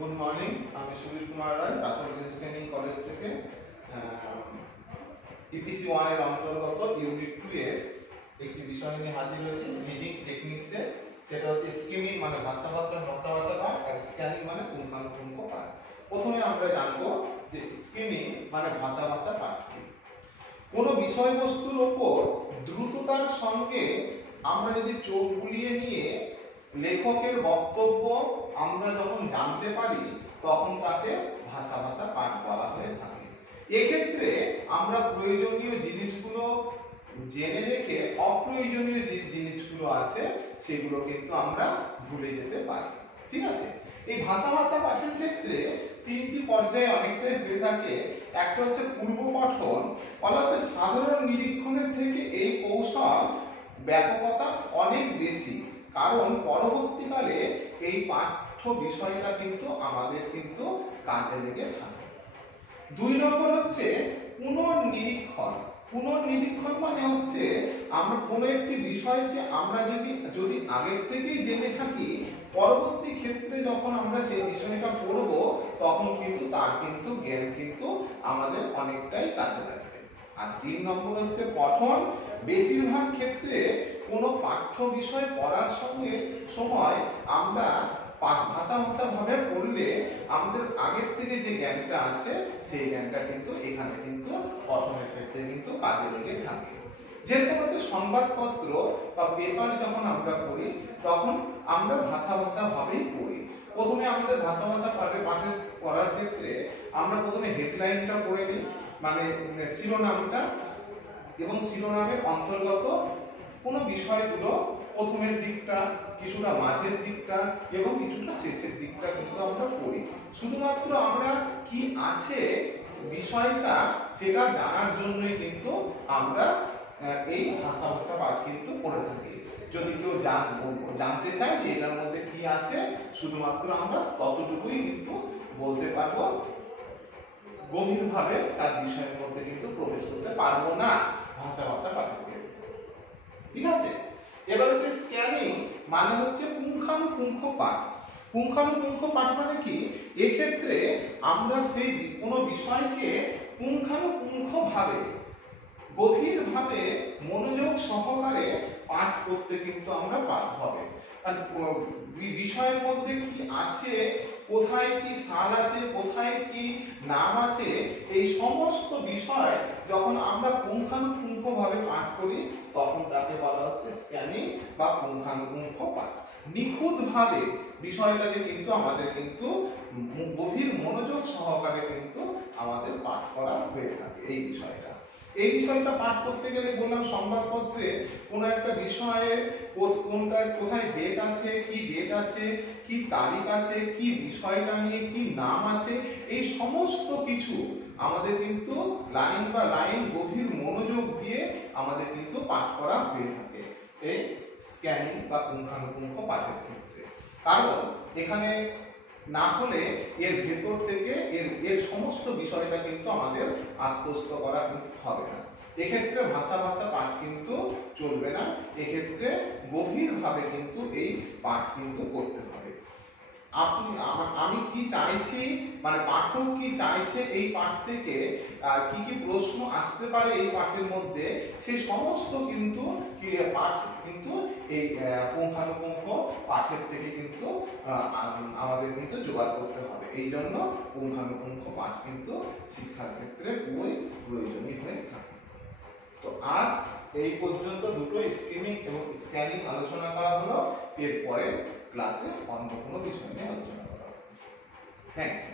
Good morning, আমি সুবীর কুমার রায়, Chanchal training college থেকে EPC 1 এর অন্তর্গত ইউনিট 2 এর একটি বিষয় নিয়ে হাজির হয়েছি রিডিং টেকনিক্সে। সেটা হচ্ছে স্কিমিং মানে ভাষা পাঠ আর স্ক্যানিং মানে পুঙ্খানুপুঙ্খ পাঠ। প্রথমে আমরা জানবো যে স্কিমিং মানে ভাষা পাঠ কি। কোনো বিষয়বস্তুর ওপর দ্রুততার সঙ্গে আমরা যদি চোখ বুলিয়ে নিয়ে লেখকের বক্তব্য আমরা যখন জানতে পারি তখন তাকে ভাষা পাঠ বলা হয়ে থাকে। এক্ষেত্রে আমরা প্রয়োজনীয় জিনিসগুলো জেনে রেখে অপ্রয়োজনীয় যে জিনিসগুলো আছে সেগুলো কিন্তু আমরা ভুলে যেতে পারি। ঠিক আছে, এই ভাষা পাঠের ক্ষেত্রে তিনটি পর্যায়ে অনেকটাই হয়ে থাকে। একটা হচ্ছে পূর্ব পঠন, বলা হচ্ছে সাধারণ নিরীক্ষণের থেকে এই কৌশল ব্যাপকতা অনেক বেশি, কারণ পরবর্তীকালে এই পাঠ্য বিষয়টা কিন্তু আমাদের কিন্তু কাজে লেগে থাকে। 2 নম্বর হচ্ছে পুনর্নিরীক্ষণ। পুনর্নিরীক্ষণ মানে হচ্ছে আমরা কোনো একটি বিষয়কে আমরা যদি আগের থেকেই জেনে থাকি, পরবর্তী ক্ষেত্রে যখন আমরা সেই বিষয়টা পড়ব তখন কিন্তু তার কিন্তু জ্ঞান কিন্তু আমাদের অনেকটাই কাজে লাগবে। আর 3 নম্বর হচ্ছে পঠন। বেশিরভাগ ক্ষেত্রে কোনো পাঠ্য বিষয় পড়ার সময় আমরা ভাষা ভাবে পড়লে আমাদের আগের থেকে যে জ্ঞানটা আছে সেই জ্ঞানটা কিন্তু এখানে কিন্তু পঠনের ক্ষেত্রে কিন্তু কাজে লেগে থাকে। যেরকম হচ্ছে সংবাদপত্র বা পেপার যখন আমরা পড়ি তখন আমরা ভাষা ভাবেই পড়ি। প্রথমে আমাদের ভাষা পাঠের পড়ার ক্ষেত্রে আমরা প্রথমে হেডলাইনটা পড়ে নিই, মানে শিরোনামটা, এবং শিরোনামের অন্তর্গত কোন বিষয়গুলো প্রথমের দিকটা, কিছুটা মাঝের দিকটা এবং কিছুটা শেষের দিকটা কিন্তু আমরা পড়ি। শুধুমাত্র আমরা কি আছে বিষয়টা সেটা জানার জন্যই কিন্তু আমরা এই ভাষা পাঠ কিন্তু পড়ে থাকি। যদি কেউ জানতে চায় যে এটার মধ্যে কি আছে, শুধুমাত্র আমরা ততটুকুই কিন্তু বলতে পারবো, গভীরভাবে তার বিষয়ের মধ্যে কিন্তু প্রবেশ করতে পারবো না ভাষা পাঠের ক্ষেত্রে। ঠিক আছে, এবার হচ্ছে স্ক্যানিং মানে হচ্ছে পুঙ্খানুপুঙ্খ পাঠ। পুঙ্খানুপুঙ্খ পাঠ মানে কি, এক্ষেত্রে আমরা সেই কোনো বিষয়কে পুঙ্খানুপুঙ্খ ভাবে গভীরভাবে মনোযোগ সহকারে পাঠ করতে কিন্তু আমরা বাধ্য হবে। বিষয়ের মধ্যে কি আছে, কোথায় কি সাল আছে, কোথায় কি নাম আছে, এই সমস্ত বিষয় যখন আমরা পুঙ্খানুপুঙ্খ ভাবে পাঠ করি তখন তাকে বলা হচ্ছে স্ক্যানিং বা পুঙ্খানুপুঙ্খ পাঠ। নিখুঁত ভাবে বিষয়টাকে কিন্তু আমাদের কিন্তু গভীর মনোযোগ সহকারে কিন্তু আমাদের পাঠ করা হয়ে থাকে। এই বিষয়টা পাঠ করতে গেলে বললাম সংবাদপত্রে কোনো একটা বিষয়ে কোথায় ডেট আছে, কি ডেট আছে, কি তারিখ আছে, কি বিষয়টা নিয়ে কি নাম আছে, এই সমস্ত কিছু আমাদের কিন্তু লাইন বা লাইন গভীর মনোযোগ দিয়ে আমাদের কিন্তু পাঠ করা হয়ে থাকে এই স্ক্যানিং বা পুঙ্খানুপুঙ্খ পাঠের ক্ষেত্রে। কারণ এখানে না হলে এর ভেতর থেকে এর সমস্ত বিষয়টা কিন্তু আমাদের আত্মস্থ করা হবে না। এক্ষেত্রে ভাষা পাঠ কিন্তু চলবে না, এক্ষেত্রে গভীরভাবে কিন্তু এই পাঠ কিন্তু করতে হবে। আমি কি চাইছি, মানে পাঠক কি চাইছে এই পাঠ থেকে, কি কি প্রশ্ন আসতে পারে এই পাঠের মধ্যে, সেই সমস্ত কিন্তু পাঠ কিন্তু এই পুঙ্খানুপুঙ্খ পাঠের থেকে কিন্তু আমাদের কিন্তু জোগাড় করতে হবে। এই জন্য পুঙ্খানুপুঙ্খ পাঠ কিন্তু শিক্ষার ক্ষেত্রে খুবই প্রয়োজনীয় হয়ে থাকে। তো আজ এই পর্যন্ত দুটো স্কিমিং এবং স্ক্যানিং আলোচনা করা হলো। এরপরে ক্লাসে অন্য কোনো বিষয় নিয়ে আলোচনা করা হবে। Thank you.